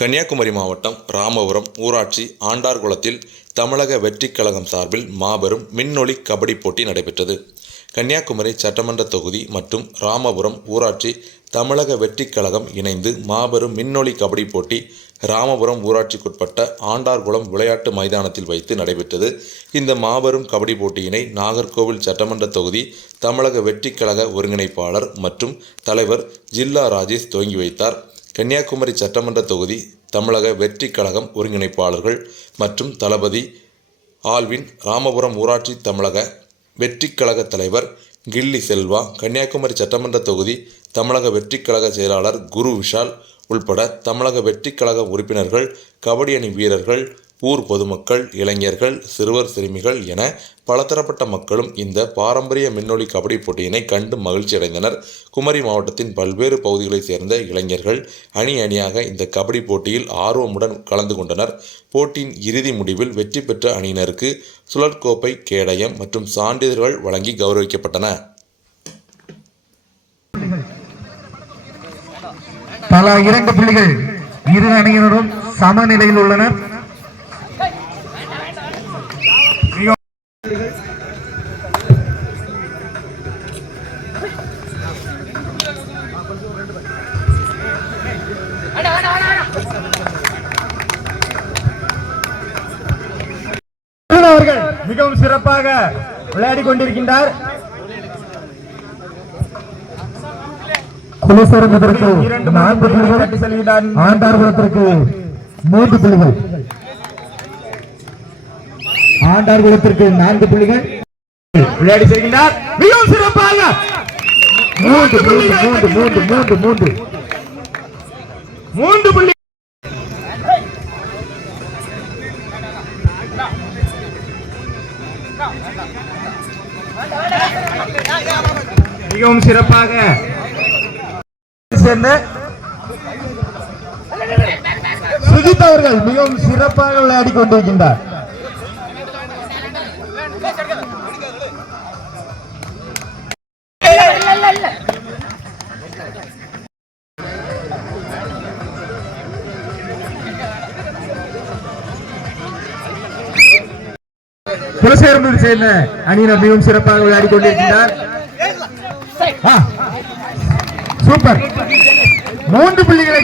கன்னியாகுமரி மாவட்டம் ராமபுரம் ஊராட்சி ஆண்டார்குளத்தில் தமிழக வெற்றிக் கழகம் சார்பில் மாபெரும் மின்னொளி கபடி போட்டி நடைபெற்றது. கன்னியாகுமரி சட்டமன்ற தொகுதி மற்றும் ராமபுரம் ஊராட்சி தமிழக வெற்றிக் கழகம் இணைந்து மாபெரும் மின்னொளி கபடி போட்டி ராமபுரம் ஊராட்சிக்குட்பட்ட ஆண்டார்குளம் விளையாட்டு மைதானத்தில் வைத்து நடைபெற்றது. இந்த மாபெரும் கபடி போட்டியினை நாகர்கோவில் சட்டமன்ற தொகுதி தமிழக வெற்றிக் கழக ஒருங்கிணைப்பாளர் மற்றும் தலைவர் ஜில்லா ராஜேஷ் துவங்கி வைத்தார். கன்னியாகுமரி சட்டமன்ற தொகுதி தமிழக வெற்றிக் கழகம் ஒருங்கிணைப்பாளர்கள் மற்றும் தளபதி ஆல்வின், ராமபுரம் ஊராட்சி தமிழக வெற்றிக் கழக தலைவர் கில்லி செல்வா, கன்னியாகுமரி சட்டமன்ற தொகுதி தமிழக வெற்றிக் கழக செயலாளர் குரு விஷால் உள்பட தமிழக வெற்றிக் கழக உறுப்பினர்கள், கபடி அணி வீரர்கள், ஊர் பொதுமக்கள், இளைஞர்கள், சிறுவர் சிறுமிகள் என பலதரப்பட்ட மக்களும் இந்த பாரம்பரிய மின்னொளி கபடி போட்டியினை கண்டு மகிழ்ச்சி அடைந்தனர். குமரி மாவட்டத்தின் பல்வேறு பகுதிகளைச் சேர்ந்த இளைஞர்கள் அணி அணியாக இந்த கபடி போட்டியில் ஆர்வமுடன் கலந்து கொண்டனர். போட்டியின் இறுதி முடிவில் வெற்றி பெற்ற அணியினருக்கு சுழற்கோப்பை, கேடயம் மற்றும் சான்றிதழ்கள் வழங்கி கௌரவிக்கப்பட்டன. தலா 2 புள்ளிகள் இரு அணியினரும் சமநிலையில் உள்ளனர். அவர்கள் மிகவும் சிறப்பாக விளையாடி கொண்டிருக்கின்றார். குலசேரத்திற்கு 4 புள்ளிகள், ஆண்டார்குளத்திற்கு 3 புள்ளிகள். ஆண்டார்குளத்திற்கு 4 புள்ளிகள் விளையாடி செல்கின்றார். மிகவும் சிறப்பாக 3 புள்ளி. மிகவும் சிறப்பாக சேர்ந்த சுஜித் அவர்கள் மிகவும் சிறப்பாக விளையாடி கொண்டிருக்கின்றார். குலசேரத்தில் சேர்ந்த அணியினர் மிகவும் சிறப்பாக விளையாடி கொண்டிருக்கின்றார். சூப்பர் 3 புள்ளிகளை